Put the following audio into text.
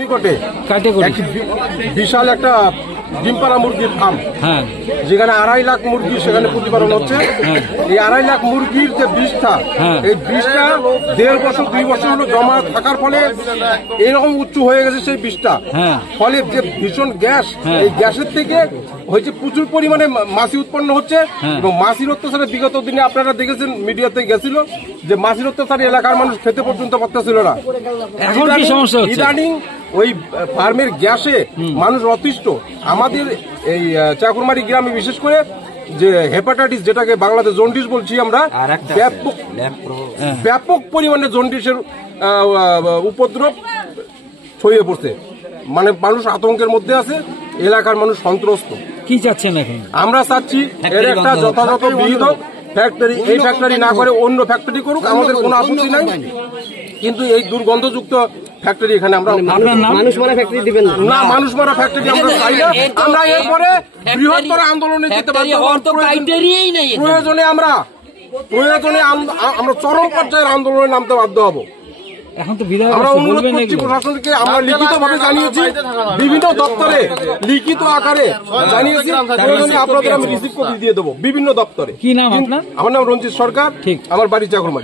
নিকটে বিশাল একটা ডিমপাড়া মুরগির ফার্ম, যেখানে 2.5 লাখ মুরগি সেখানে প্রতিপালন হচ্ছে। এই 2.5 লাখ মুরগির যে বিষটা, এই বিষটা 1.5 বছর 2 বছর হলো জমা থাকার ফলে এইরকম উঁচু হয়ে গেছে সেই বিষটা। ফলে যে ভীষণ গ্যাস, এই গ্যাসের থেকে হয়েছে প্রচুর পরিমাণে মাছি উৎপন্ন হচ্ছে। এবং মাছির অত্যাচারে বিগত দিনে আপনারা দেখেছেন, মিডিয়াতে গেছিল যে মাছির অত্যাচারে এলাকার মানুষ খেতে পর্যন্ত পারতেছিল না। ইদানিং ওই ফার্মের গ্যাসে মানুষ অতিষ্ঠ। আমাদের এই চাকুরমারি গ্রামে বিশেষ করে যে হেপাটাইটিস, যেটাকে বাংলাতে জন্ডিস বলছি আমরা, ব্যাপক পরিমাণে জন্ডিসের উপদ্রব ছড়িয়ে পড়ছে। মানে মানুষ আতঙ্কের মধ্যে আছে, এলাকার মানুষ সন্ত্রস্ত। কি চাচ্ছেন এখন? আমরা চাচ্ছি এর একটা যথাযথ বিহিত ফ্যাক্টরি, এই ফ্যাক্টরি না করে অন্য ফ্যাক্টরি করুক, আমাদের কোনো আপত্তি নাই। কিন্তু এই দুর্গন্ধযুক্ত ফ্যাক্টরি এখানে আমরা মানুষ মারা ফ্যাক্টরি দিবেন না, মানুষ মারা ফ্যাক্টরি আমরা চাই না। আমরা এরপরে বৃহত্তর আন্দোলনে যেতে বাধ্য হব। প্রয়োজনে আমরা চরম পর্যায়ের আন্দোলনে নামতে বাধ্য হব। আমরা উন্নত করছি প্রশাসনকে, আমরা লিখিতভাবে জানিয়েছি, বিভিন্ন দপ্তরে লিখিত আকারে জানিয়েছি। প্রয়োজনে আপনাদের আমি রিসিভ কপি দিয়ে দেবো বিভিন্ন দপ্তরে। কি নাম আপনার? আমার নাম রঞ্জিত সরকার, আমার বাড়ি চাকুরমারি।